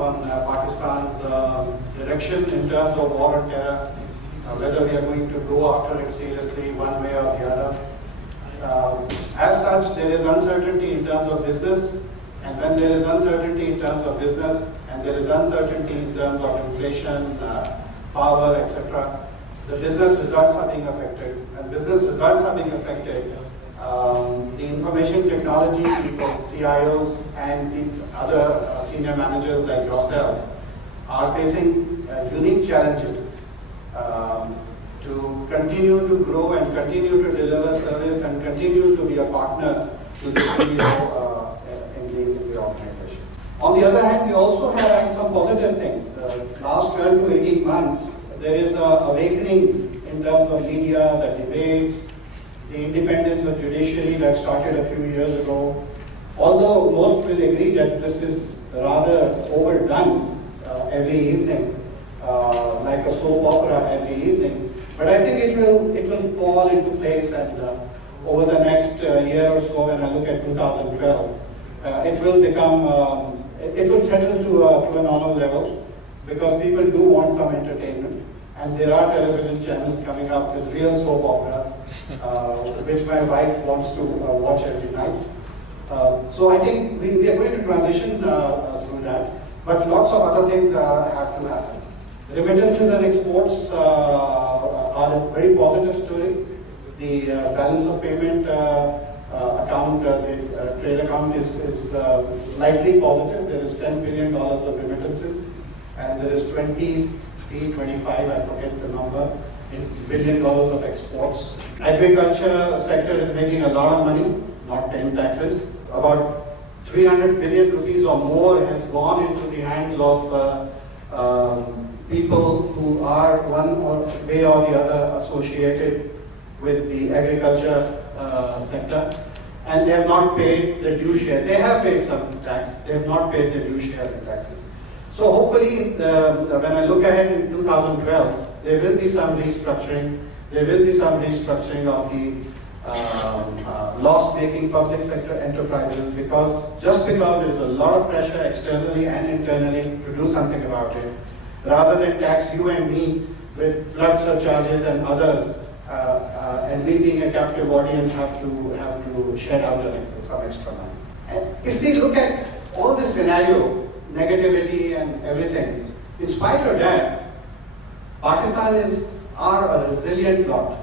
on Pakistan's direction in terms of war on terror, whether we are going to go after it seriously one way or the other. As such, there is uncertainty in terms of business, and when there is uncertainty in terms of business, and there is uncertainty in terms of inflation, power, etc., the business results are being affected. And business results are being affected. The information technology people, CIOs, and the other senior managers like yourself are facing unique challenges to continue to grow and continue to deliver service and continue to be a partner to the CEO in the organization. On the other hand, we also have some positive things. Last 12 to 18 months, there is an awakening in terms of media, the debates, the independence of judiciary that started a few years ago. Although most will agree that this is rather overdone every evening, like a soap opera every evening. But I think it will fall into place, and over the next year or so, when I look at 2012, it will become, it will settle to a normal level, because people do want some entertainment. And there are television channels coming up with real soap operas, which my wife wants to watch every night. So I think we are going to transition through that, but lots of other things have to happen. Remittances and exports are a very positive story. The balance of payment account, the trade account is slightly positive. There is $10 billion of remittances, and there is 25, I forget the number, $1 billion of exports. Agriculture sector is making a lot of money, not paying taxes. About 300 billion rupees or more has gone into the hands of people who are one way or the other associated with the agriculture sector, and they have not paid the due share. They have paid some tax, they have not paid the due share of taxes. So hopefully, when I look ahead in 2012, there will be some restructuring. There will be some restructuring of the loss-making public sector enterprises, just because there is a lot of pressure externally and internally to do something about it, rather than tax you and me with flood surcharges and others, and we being a captive audience have to shed out some extra money. And if we look at all this scenario, negativity and everything, in spite of that, Pakistan are a resilient lot.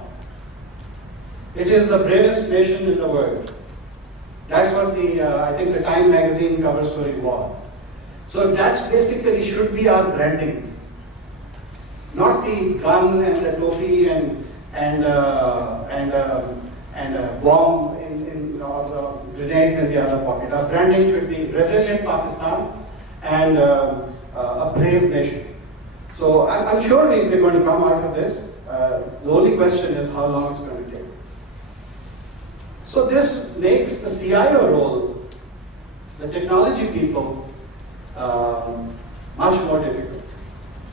It is the bravest nation in the world. That's what I think the Time magazine cover story was. So that's basically should be our branding. Not the gun and the topi and bomb the grenades in the other pocket. Our branding should be resilient Pakistan and a brave nation. So I'm sure we're going to come out of this. The only question is how long it's going to take. So this makes the CIO role, the technology people, much more difficult.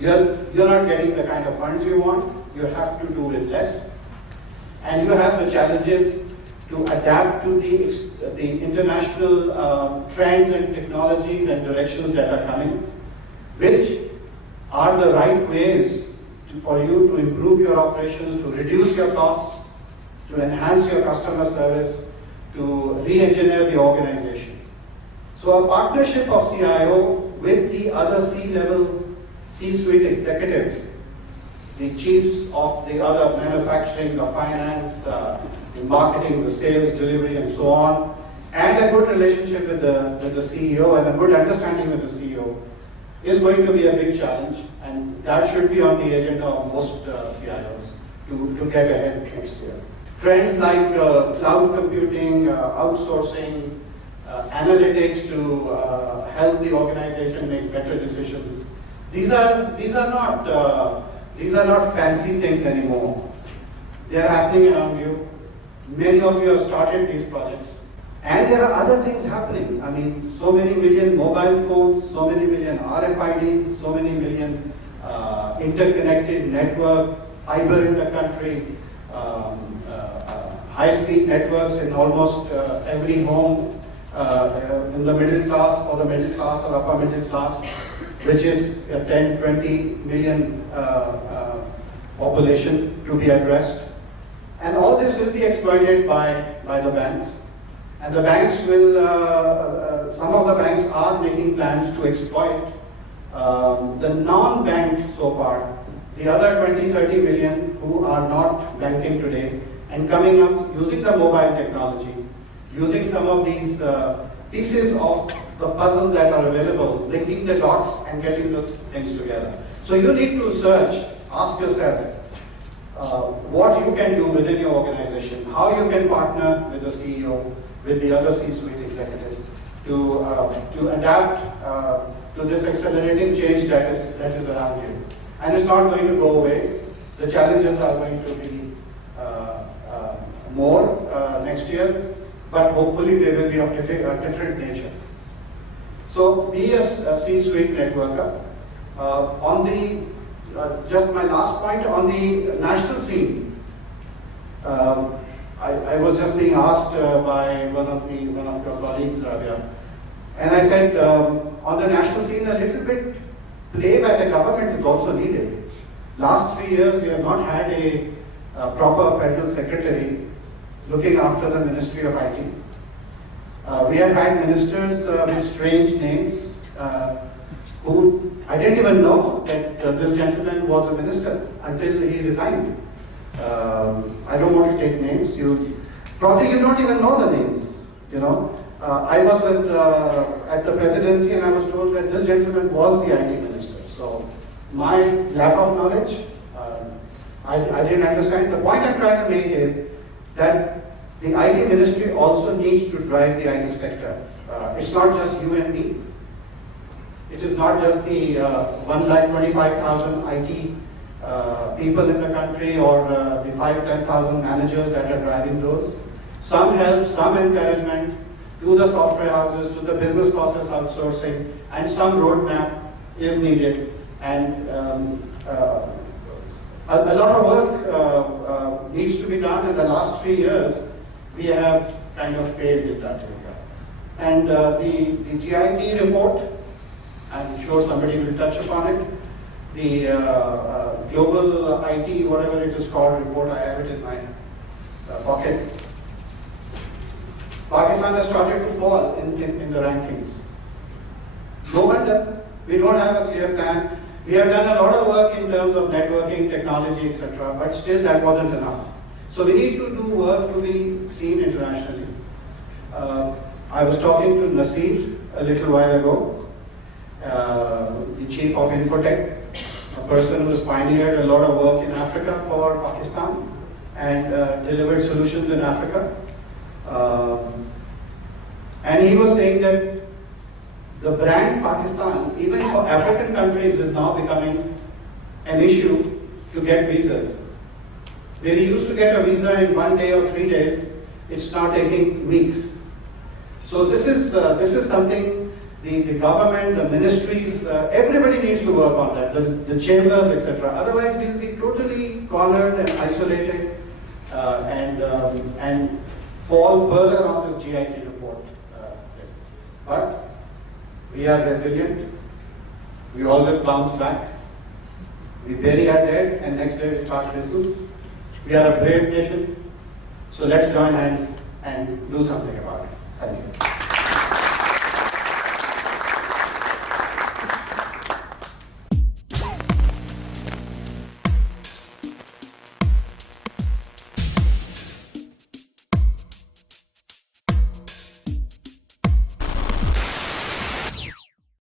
You're not getting the kind of funds you want. You have to do with less. And you have the challenges to adapt to the international trends and technologies and directions that are coming, which are the right ways for you to improve your operations, to reduce your costs, to enhance your customer service, to re-engineer the organization. So a partnership of CIO with the other C-level, C-suite executives, the chiefs of the other manufacturing, the finance, the marketing, the sales, delivery, and so on, and a good relationship with the CEO and a good understanding with the CEO is going to be a big challenge, and that should be on the agenda of most CIOs to get ahead next year. Trends like cloud computing, outsourcing, analytics to help the organization make better decisions. These are not fancy things anymore. They are happening around you. Many of you have started these projects. And there are other things happening. I mean, so many million mobile phones, so many million RFIDs, so many million interconnected network, fiber in the country, high-speed networks in almost every home in the middle class or the middle class or upper middle class. which is a 10, 20 million population to be addressed. And all this will be exploited by the banks. And the banks will, some of the banks are making plans to exploit the non-banked so far, the other 20, 30 million who are not banking today, and coming up using the mobile technology, using some of these pieces of the puzzle that are available, linking the dots and getting the things together. So you need to search, ask yourself, what you can do within your organization, how you can partner with the CEO, with the other C-suite executives to adapt to this accelerating change that is around you. And it's not going to go away. The challenges are going to be more next year, but hopefully they will be of different nature. So be a C-suite networker. On the just my last point, on the national scene, I was just being asked by one of your colleagues earlier, and I said on the national scene a little bit play by the government is also needed. Last 3 years we have not had a proper federal secretary looking after the Ministry of IT. We have had ministers with strange names who I didn't even know that this gentleman was a minister until he resigned. I don't want to take names. Probably you don't even know the names. You know, I was at the presidency and I was told that this gentleman was the IT minister. So my lack of knowledge, I didn't understand. The point I'm trying to make is that the IT ministry also needs to drive the IT sector. It's not just you and me. It is not just the 1,25,000 IT people in the country or the 5,000-10,000 managers that are driving those. Some help, some encouragement to the software houses, to the business process outsourcing, and some roadmap is needed. And a lot of work needs to be done. In the last 3 years, we have kind of failed in that area. And the GIT report, I'm sure somebody will touch upon it. The global IT, whatever it is called, report, I have it in my pocket. Pakistan has started to fall in the rankings. No wonder. We don't have a clear plan. We have done a lot of work in terms of networking, technology, etc., but still that wasn't enough. So we need to do work to be seen internationally. I was talking to Nasir a little while ago, the chief of Infotech, a person who has pioneered a lot of work in Africa for Pakistan and delivered solutions in Africa. And he was saying that the brand Pakistan, even for African countries, is now becoming an issue to get visas. Where you used to get a visa in 1 day or 3 days, it's now taking weeks. So this is something the government, the ministries, everybody needs to work on that, the chambers, etc. Otherwise, we'll be totally cornered and isolated and fall further on this GIT report list. But we are resilient. We always bounce back. We bury our dead, and next day we start business. We are a brave nation, so let's join hands and do something about it.